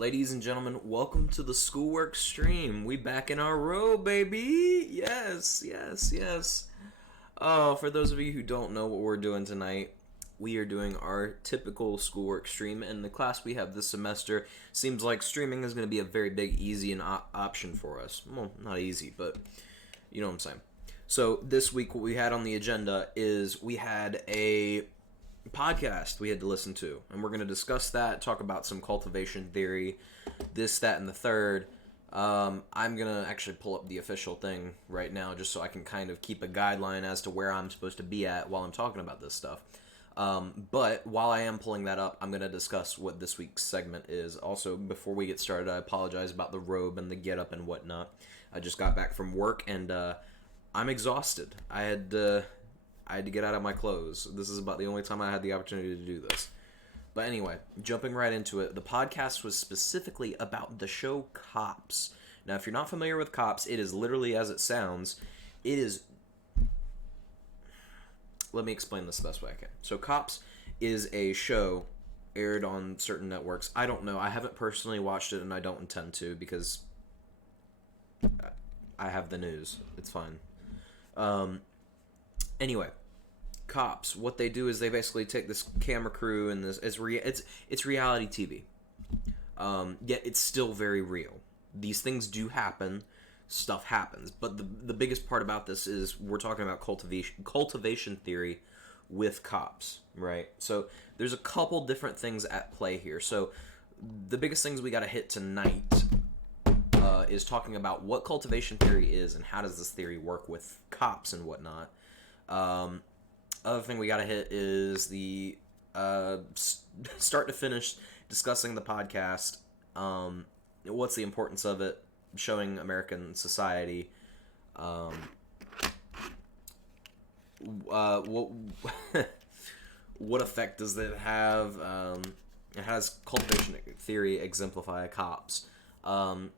Ladies and gentlemen, welcome to the Schoolwork Stream. We back in our row, baby. Yes, yes, yes. Oh, for those of you who don't know what we're doing tonight, we are doing our typical schoolwork stream, and the class we have this semester seems like streaming is going to be a very big, easy and option for us. Well, not easy, but you know what I'm saying. So this week, what we had on the agenda is we had a podcast we had to listen to, and we're going to discuss that, talk about some cultivation theory, this, that, and the third. I'm going to actually pull up the official thing right now just so I can kind of keep a guideline as to where I'm supposed to be at while I'm talking about this stuff. But while I am pulling that up, I'm going to discuss what this week's segment is. Also, before we get started, I apologize about the robe and the getup and whatnot. I just got back from work, and I'm exhausted. I had to get out of my clothes. This is about the only time I had the opportunity to do this. But anyway, jumping right into it, the podcast was specifically about the show Cops. Now, if you're not familiar with Cops, it is literally as it sounds. It is... Let me explain this the best way I can. So Cops is a show aired on certain networks. I don't know. I haven't personally watched it, and I don't intend to because I have the news. It's fine. Anyway, Cops, what they do is they basically take this camera crew and it's reality TV. Yet it's still very real. These things do happen. Stuff happens. But the biggest part about this is we're talking about cultivation theory with Cops, right? So there's a couple different things at play here. So the biggest things we got to hit tonight is talking about what cultivation theory is and how does this theory work with Cops and whatnot. Other thing we gotta hit is the start to finish discussing the podcast. What's the importance of it? Showing American society. What what effect does it have? It has cultivation theory exemplify Cops.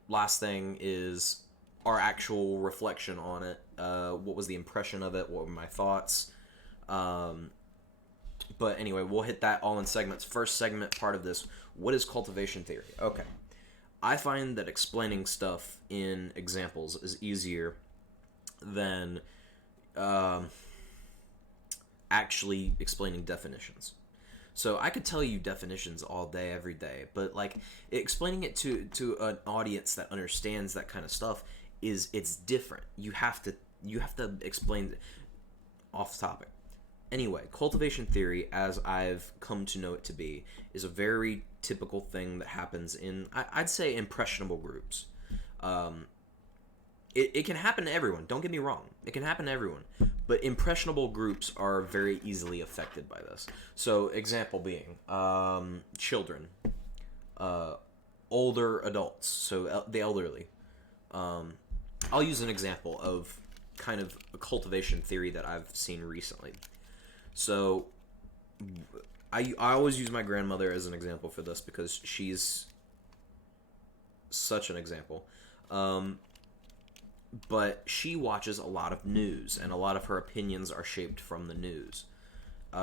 Last thing is our actual reflection on it. What was the impression of it? What were my thoughts? But anyway, we'll hit that all in segments. First segment part of this, what is cultivation theory? Okay. I find that explaining stuff in examples is easier than actually explaining definitions. So I could tell you definitions all day, every day, but like explaining it to an audience that understands that kind of stuff it's different. You have to explain off topic. Anyway, cultivation theory, as I've come to know it to be, is a very typical thing that happens in, I'd say, impressionable groups. It can happen to everyone. Don't get me wrong. It can happen to everyone. But impressionable groups are very easily affected by this. So, example being, children, older adults, so the elderly. I'll use an example of kind of a cultivation theory that I've seen recently. So, I always use my grandmother as an example for this because she's such an example. But she watches a lot of news, and a lot of her opinions are shaped from the news.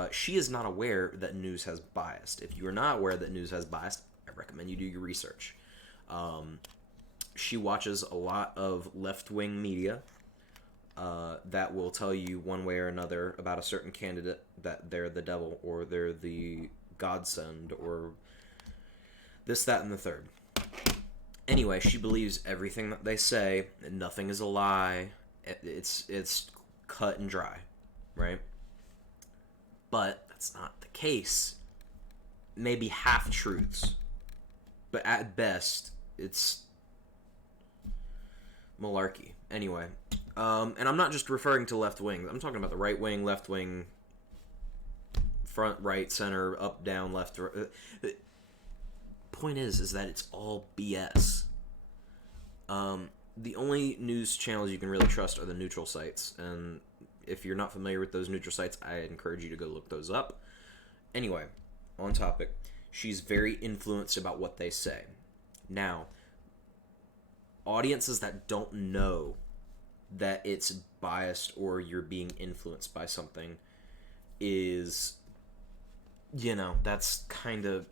She is not aware that news has bias. If you are not aware that news has bias, I recommend you do your research. She watches a lot of left-wing media that will tell you one way or another about a certain candidate that they're the devil or they're the godsend or this, that, and the third. Anyway, she believes everything that they say, and nothing is a lie. It's cut and dry, right? But that's not the case. Maybe half-truths. But at best, it's malarkey. Anyway, and I'm not just referring to left wing. I'm talking about the right wing, left wing, front, right, center, up, down, left, right. Point is that it's all BS. The only news channels you can really trust are the neutral sites, and if you're not familiar with those neutral sites, I encourage you to go look those up. Anyway, on topic, she's very influenced about what they say. Now, audiences that don't know that it's biased or you're being influenced by something is, that's kind of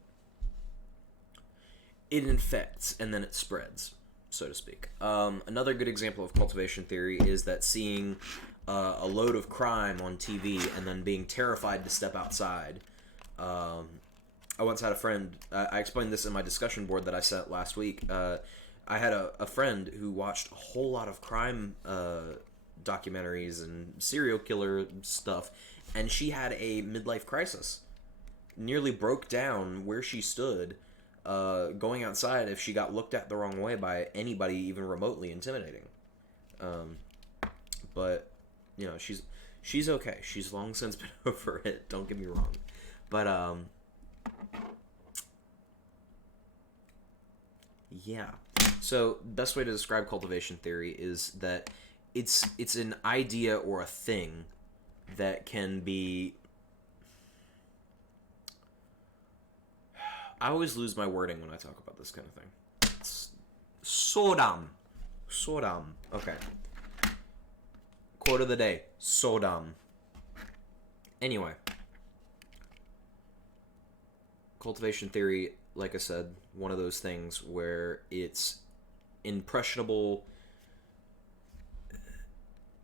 it infects and then it spreads, so to speak. Another good example of cultivation theory is that seeing a load of crime on TV and then being terrified to step outside. I once had a friend, I explained this in my discussion board that I sent last week. I had a friend who watched a whole lot of crime documentaries and serial killer stuff, and she had a midlife crisis. Nearly broke down where she stood, going outside if she got looked at the wrong way by anybody even remotely intimidating. But you know, she's okay. She's long since been over it. Don't get me wrong, but yeah. So best way to describe cultivation theory is that it's an idea or a thing that can be. I always lose my wording when I talk about this kind of thing. It's Sodam. Okay. Quote of the day. Sodam. Anyway. Cultivation theory, like I said, one of those things where it's impressionable.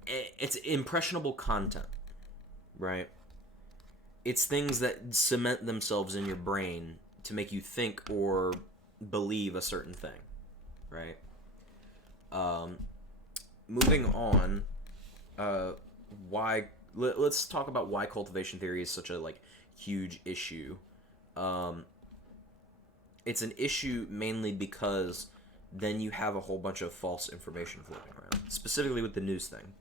It's impressionable content, right? It's things that cement themselves in your brain to make you think or believe a certain thing, right? Moving on, let's talk about why cultivation theory is such a huge issue. It's an issue mainly because then you have a whole bunch of false information floating around, specifically with the news thing.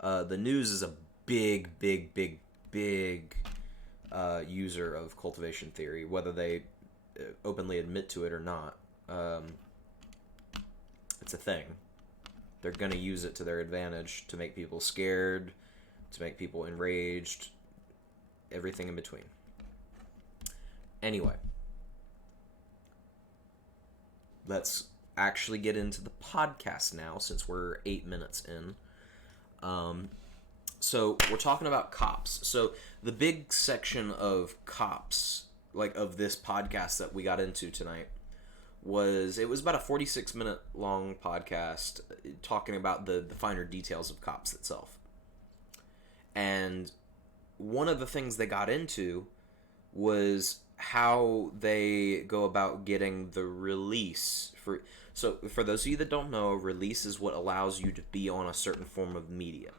The news is a big user of cultivation theory, whether they openly admit to it or not. It's a thing. They're going to use it to their advantage to make people scared, to make people enraged, everything in between. Anyway, let's actually get into the podcast now, since we're 8 minutes in. So we're talking about cops. So the big section of cops, of this podcast that we got into tonight, was about a 46-minute long podcast talking about the finer details of cops itself. And one of the things they got into was how they go about getting the release for. So for those of you that don't know, a release is what allows you to be on a certain form of media.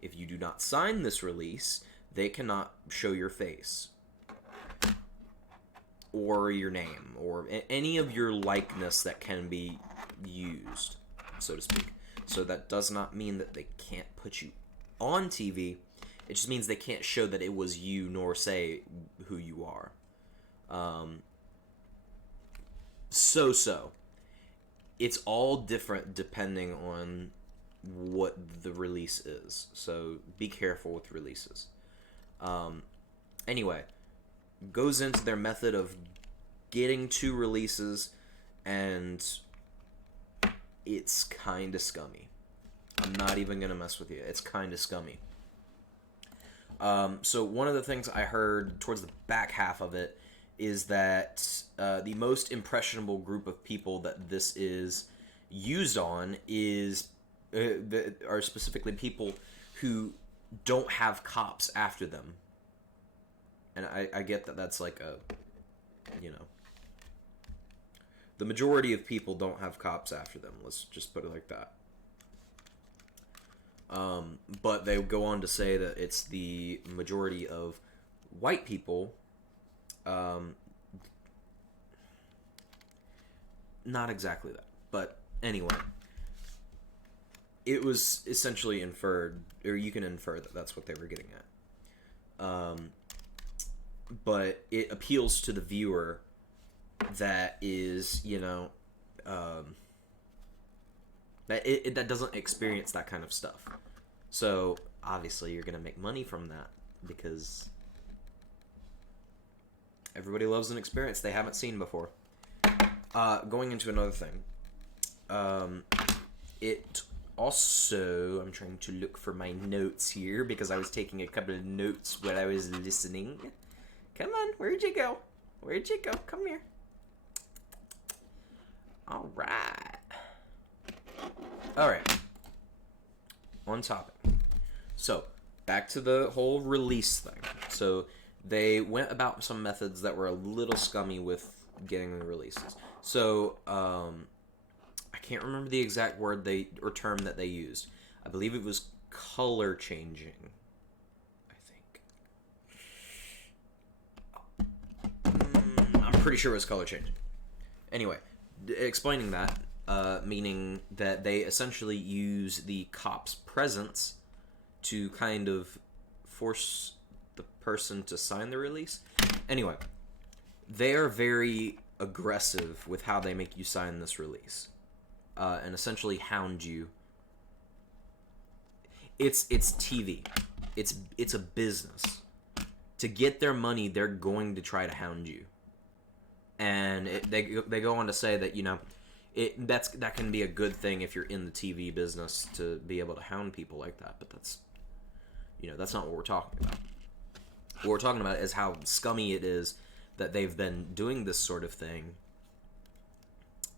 If you do not sign this release, they cannot show your face or your name or any of your likeness that can be used, so to speak. So that does not mean that they can't put you on TV. It just means they can't show that it was you nor say who you are. So. It's all different depending on what the release is. So be careful with releases. Anyway, goes into their method of getting to releases, and it's kind of scummy. I'm not even going to mess with you. It's kind of scummy. So one of the things I heard towards the back half of it is that the most impressionable group of people that this is used on are specifically people who don't have cops after them. And I get that that's the majority of people don't have cops after them. Let's just put it like that. But they go on to say that it's the majority of white people. Not exactly that, but anyway, it was essentially inferred, or you can infer that that's what they were getting at. But it appeals to the viewer that is, that doesn't experience that kind of stuff. So obviously you're gonna make money from that because everybody loves an experience they haven't seen before. Going into another thing. It also... I'm trying to look for my notes here because I was taking a couple of notes while I was listening. Come on, where'd you go? Come here. All right. All right. On topic. So, back to the whole release thing. So, they went about some methods that were a little scummy with getting the releases. So, I can't remember the exact word or term that they used. I believe it was color changing. I'm pretty sure it was color changing. Anyway, explaining that, meaning that they essentially use the cop's presence to kind of force the person to sign the release. Anyway, they are very aggressive with how they make you sign this release, and essentially hound you. It's TV. It's a business. To get their money, they're going to try to hound you. And they go on to say that, you know, that can be a good thing if you're in the TV business to be able to hound people like that. But that's not what we're talking about. What we're talking about is how scummy it is that they've been doing this sort of thing,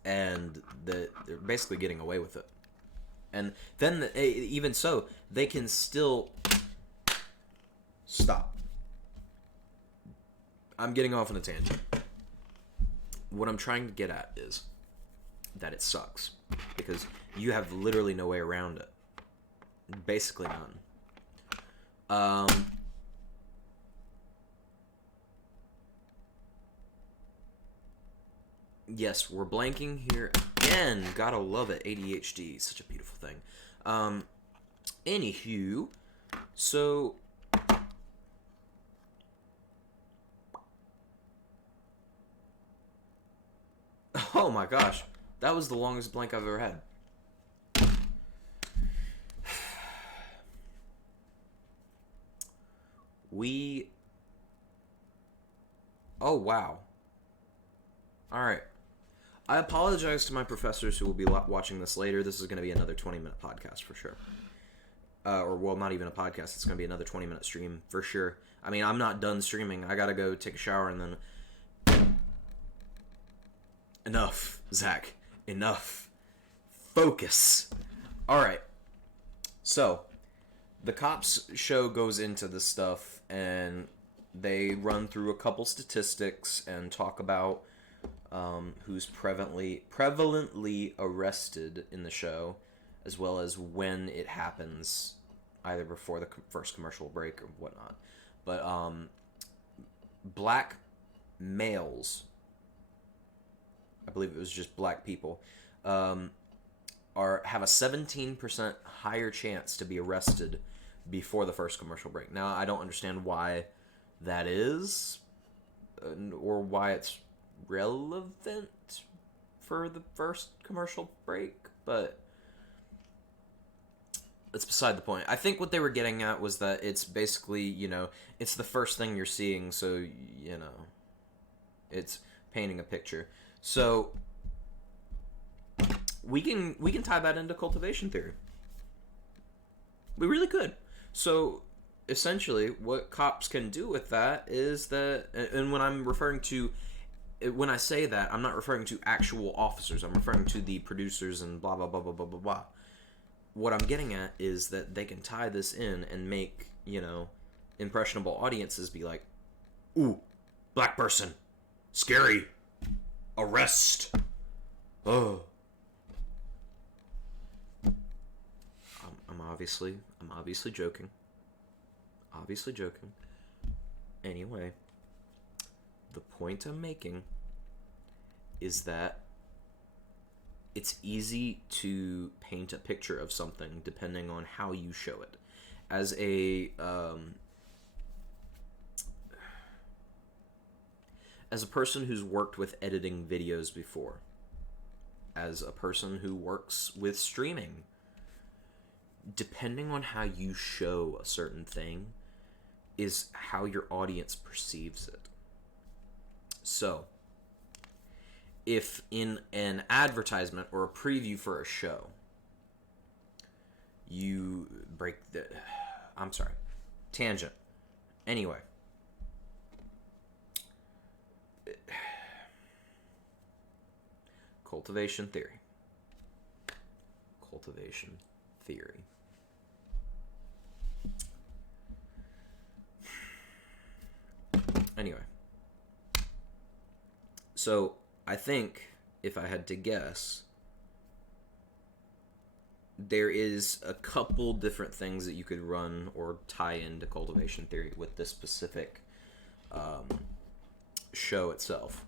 and that they're basically getting away with it. And then, even so, they can still stop. I'm getting off on a tangent. What I'm trying to get at is that it sucks, because you have literally no way around it. Basically none. Yes, we're blanking here again. Gotta love it. ADHD, such a beautiful thing. Anywho, so oh my gosh, that was the longest blank I've ever had. Oh wow. Alright. I apologize to my professors who will be watching this later. This is going to be another 20-minute podcast for sure. Well, not even a podcast. It's going to be another 20-minute stream for sure. I mean, I'm not done streaming. I got to go take a shower and then... Enough, Zach. Enough. Focus. Alright. So, the cops show goes into this stuff, and they run through a couple statistics and talk about who's prevalently arrested in the show, as well as when it happens, either before the first commercial break or whatnot. But black males, I believe it was just black people, have a 17% higher chance to be arrested before the first commercial break. Now, I don't understand why that is, or why it's relevant for the first commercial break, but it's beside the point. I think what they were getting at was that it's basically, you know, it's the first thing you're seeing, so, you know, it's painting a picture. So we can tie that into cultivation theory. We really could. So essentially what cops can do with that is that, and when I say that, I'm not referring to actual officers. I'm referring to the producers and blah, blah, blah, blah, blah, blah, blah. What I'm getting at is that they can tie this in and make, you know, impressionable audiences be like, ooh, black person, scary, arrest. Oh. I'm obviously joking. Obviously joking. Anyway, the point I'm making is that it's easy to paint a picture of something depending on how you show it. As a person who's worked with editing videos before, as a person who works with streaming, depending on how you show a certain thing is how your audience perceives it. So, if in an advertisement or a preview for a show, you break the... I'm sorry. Tangent. Anyway. Cultivation theory. Cultivation theory. Anyway. So, I think, if I had to guess, there is a couple different things that you could run or tie into cultivation theory with this specific show itself.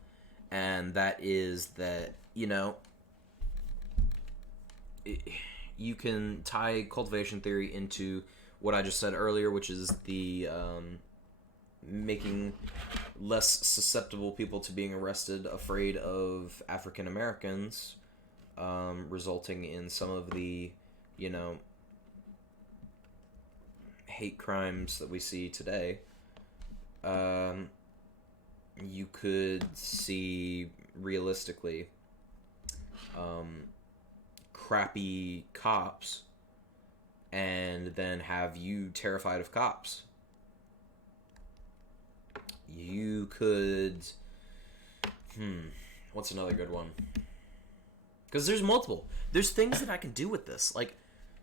And that is that, you can tie cultivation theory into what I just said earlier, which is the making less susceptible people to being arrested, afraid of African Americans, resulting in some of the, hate crimes that we see today. You could see, realistically, crappy cops, and then have you terrified of cops. You could... what's another good one? Because there's multiple. There's things that I can do with this. Like,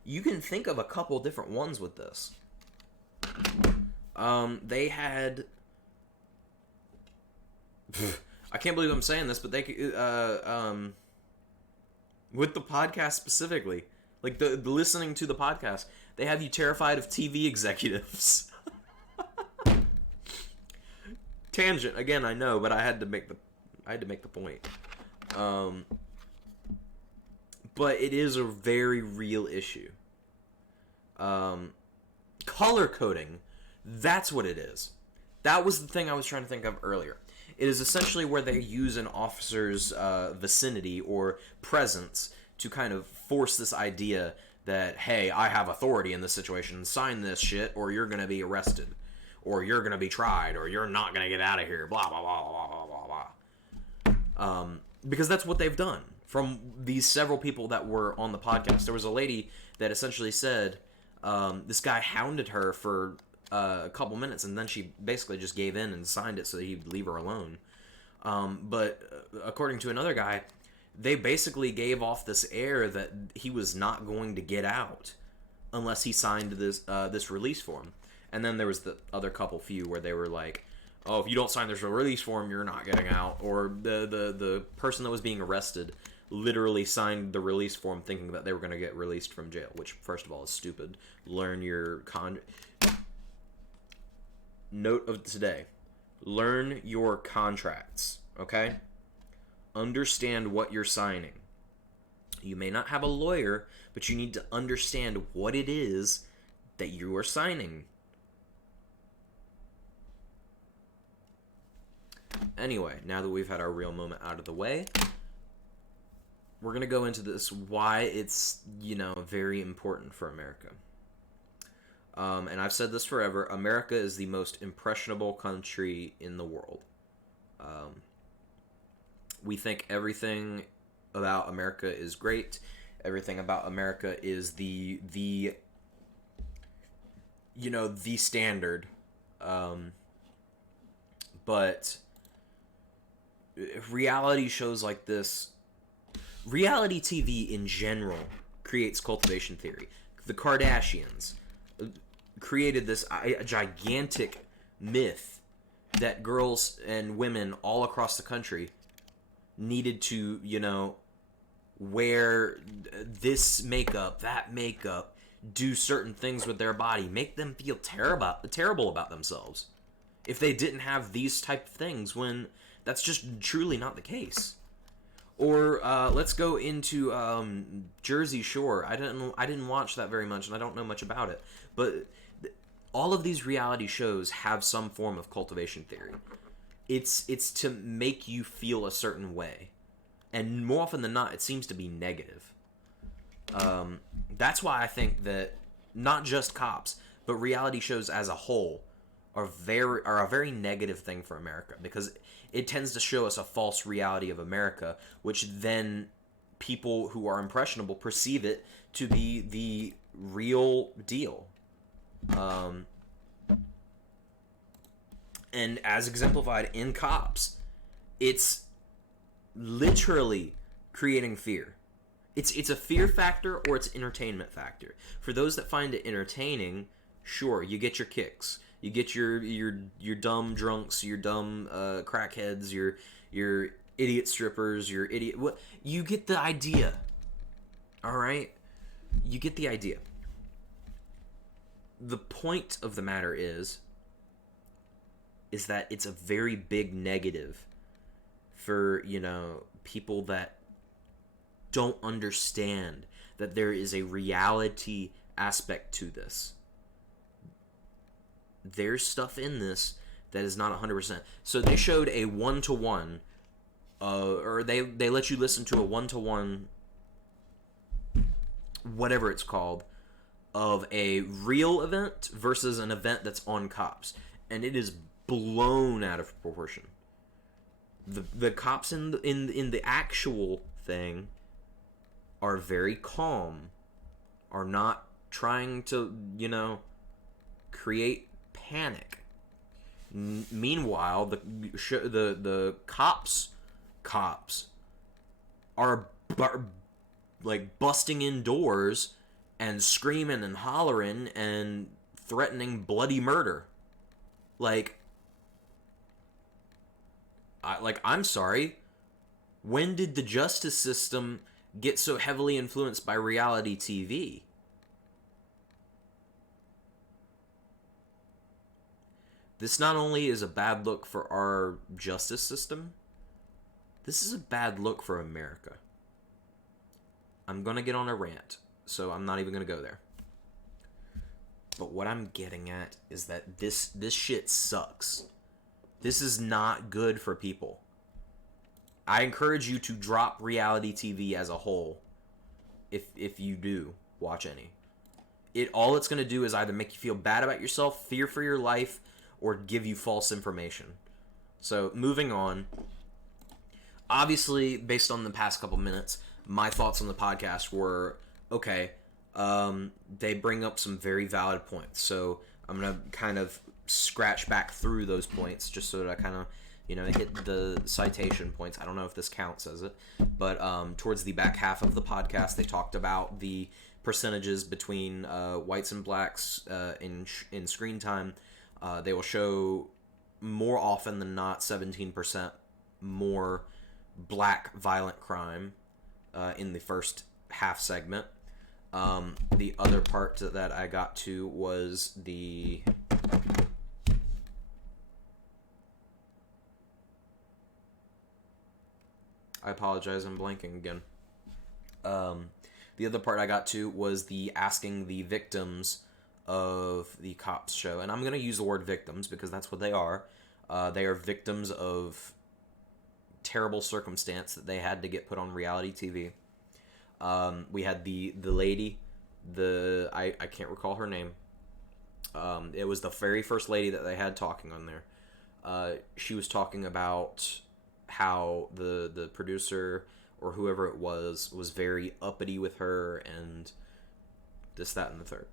you can think of a couple different ones with this. They had... I can't believe I'm saying this, but they with the podcast specifically, like the listening to the podcast, they have you terrified of TV executives. Tangent again, I know, but I had to make the point. But it is a very real issue. Color coding, that's what it is. That was the thing I was trying to think of earlier. It is essentially where they use an officer's vicinity or presence to kind of force this idea that, hey, I have authority in this situation, sign this shit, or you're going to be arrested, or you're going to be tried, or you're not going to get out of here, blah, blah, blah, blah, blah, blah, blah. Because that's what they've done. From these several people that were on the podcast, there was a lady that essentially said this guy hounded her for a couple minutes, and then she basically just gave in and signed it so that he'd leave her alone. But according to another guy, they basically gave off this air that he was not going to get out unless he signed this release form. And then there was the other few where they were like, oh, if you don't sign this release form, you're not getting out. Or the person that was being arrested literally signed the release form thinking that they were going to get released from jail, which, first of all, is stupid. Learn your Note of today. Learn your contracts, okay? Understand what you're signing. You may not have a lawyer, but you need to understand what it is that you are signing. Anyway, now that we've had our real moment out of the way, we're going to go into this, why it's, very important for America. And I've said this forever, America is the most impressionable country in the world. We think everything about America is great. Everything about America is the standard. But reality shows like this, reality TV in general creates cultivation theory. The Kardashians created this gigantic myth that girls and women all across the country needed to, wear this makeup, that makeup, do certain things with their body, make them feel terrible about themselves if they didn't have these type of things, when that's just truly not the case. Or let's go into Jersey Shore. I didn't watch that very much, and I don't know much about it. But all of these reality shows have some form of cultivation theory. It's to make you feel a certain way, and more often than not, it seems to be negative. That's why I think that not just Cops, but reality shows as a whole are a very negative thing for America, because it tends to show us a false reality of America, which then people who are impressionable perceive it to be the real deal. And as exemplified in Cops, it's literally creating fear. It's a fear factor or it's entertainment factor. For those that find it entertaining, sure, you get your kicks. You get your dumb drunks, your dumb crackheads, your idiot strippers, your idiot what you get the idea. All right? You get the idea. The point of the matter is that it's a very big negative for, people that don't understand that there is a reality aspect to this. There's stuff in this that is not 100%. So they showed a 1-to-1, or they let you listen to a 1-to-1, whatever it's called, of a real event versus an event that's on cops. And it is blown out of proportion. The cops in the actual thing are very calm, are not trying to, create panic. Meanwhile, the cops are like busting in doors and screaming and hollering and threatening bloody murder. I'm sorry. When did the justice system get so heavily influenced by reality TV? This not only is a bad look for our justice system, this is a bad look for America. I'm going to get on a rant, so I'm not even going to go there. But what I'm getting at is that this shit sucks. This is not good for people. I encourage you to drop reality TV as a whole, if you do watch any. All it's going to do is either make you feel bad about yourself, fear for your life, or give you false information. So, moving on. Obviously, based on the past couple minutes, my thoughts on the podcast were, okay, they bring up some very valid points. So, I'm going to kind of scratch back through those points just so that I kind of, hit the citation points. I don't know if this counts as it. But towards the back half of the podcast, they talked about the percentages between whites and blacks in screen time. They will show more often than not 17% more black violent crime in the first half segment. The other part that I got to was the... I apologize, I'm blanking again. The other part I got to was the asking the victims of the cops show, and I'm going to use the word victims because that's what they are. They are victims of terrible circumstance that they had to get put on reality TV. We had the lady, I can't recall her name. It was the very first lady that they had talking on there. She was talking about how the producer or whoever it was very uppity with her and this, that, and the third.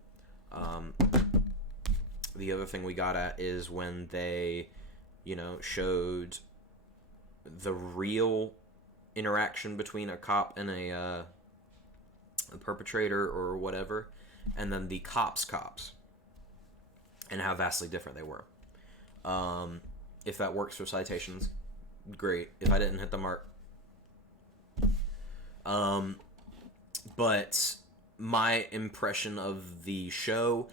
The other thing we got at is when they, showed the real interaction between a cop and a perpetrator or whatever, and then the cops, and how vastly different they were. If that works for citations, great. If I didn't hit the mark. But my impression of the show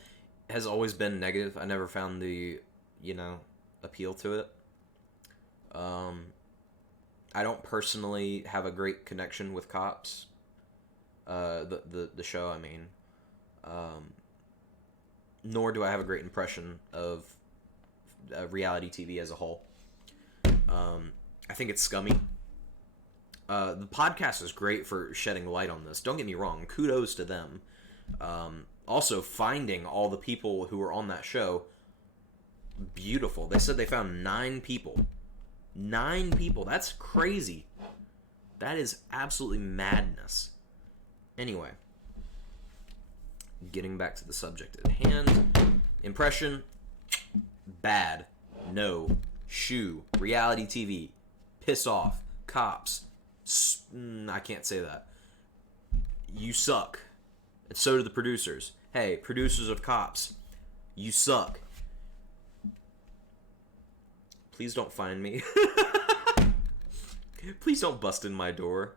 has always been negative. I never found the, appeal to it. I don't personally have a great connection with Cops. The show, I mean. Nor do I have a great impression of reality TV as a whole. I think it's scummy. The podcast is great for shedding light on this. Don't get me wrong. Kudos to them. Also, finding all the people who were on that show, beautiful. They said they found 9 people. 9 people. That's crazy. That is absolutely madness. Anyway, getting back to the subject at hand. Impression, bad. No. Shoe. Reality TV. Piss off. Cops. I can't say that. You suck. And so do the producers. Hey, producers of Cops, you suck. Please don't find me. Please don't bust in my door.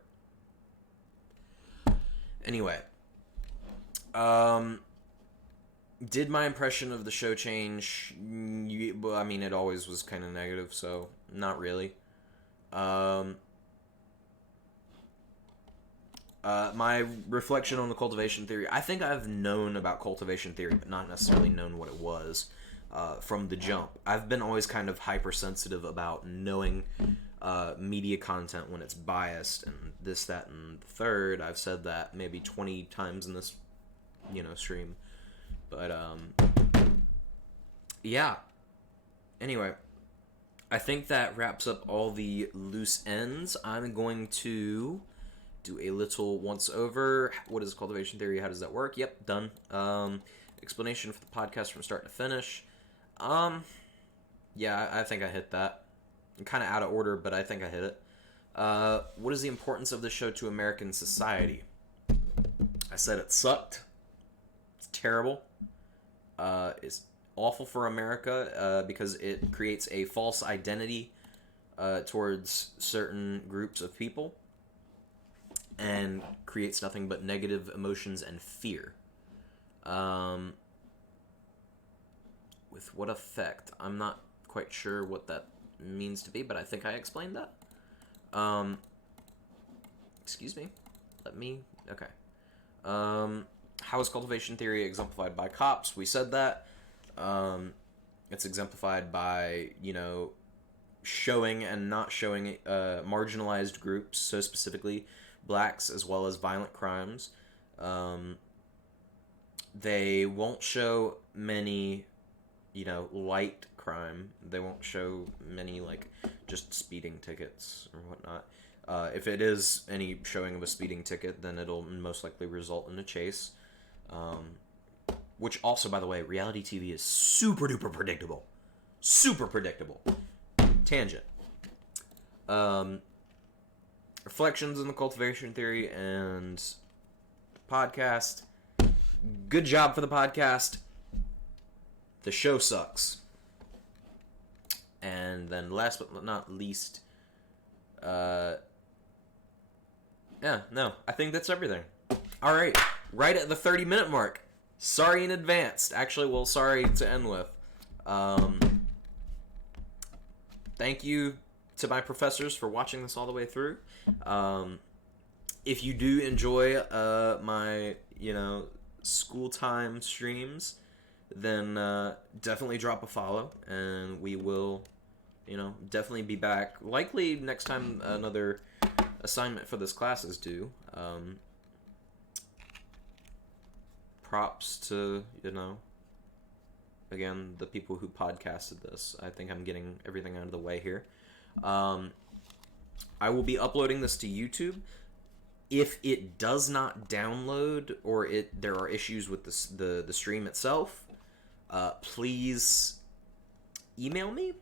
Anyway. Did my impression of the show change? Well, I mean, it always was kind of negative, so not really. My reflection on the cultivation theory. I think I've known about cultivation theory, but not necessarily known what it was from the jump. I've been always kind of hypersensitive about knowing media content when it's biased and this, that, and the third. I've said that maybe 20 times in this, stream. But, yeah. Anyway, I think that wraps up all the loose ends. I'm going to do a little once over. What is cultivation theory? How does that work? Yep, done. Explanation for the podcast from start to finish. Yeah, I think I hit that. I'm kind of out of order, but I think I hit it. What is the importance of the show to American society? I said it sucked. It's terrible. It's awful for America because it creates a false identity towards certain groups of people and creates nothing but negative emotions and fear. With what effect? I'm not quite sure what that means to be, but I think I explained that. Excuse me. Okay. How is cultivation theory exemplified by Cops? We said that. It's exemplified by, showing and not showing marginalized groups, so specifically blacks, as well as violent crimes. They won't show many, light crime. They won't show many, just speeding tickets or whatnot. If it is any showing of a speeding ticket, then it'll most likely result in a chase. Which also, by the way, reality TV is super duper predictable. Super predictable. Tangent. Reflections on the cultivation theory and podcast. Good job for the podcast. The show sucks. And then last but not least, I think that's everything. All right, right at the 30-minute mark. Sorry in advance. Actually, well, sorry to end with. Thank you to my professors for watching this all the way through. If you do enjoy my, school time streams, then definitely drop a follow, and we will, definitely be back. Likely next time another assignment for this class is due. Props to, again, the people who podcasted this. I think I'm getting everything out of the way here. I will be uploading this to YouTube. If it does not download or there are issues with the stream itself, please email me.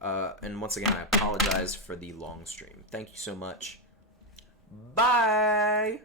And once again, I apologize for the long stream. Thank you so much. Bye!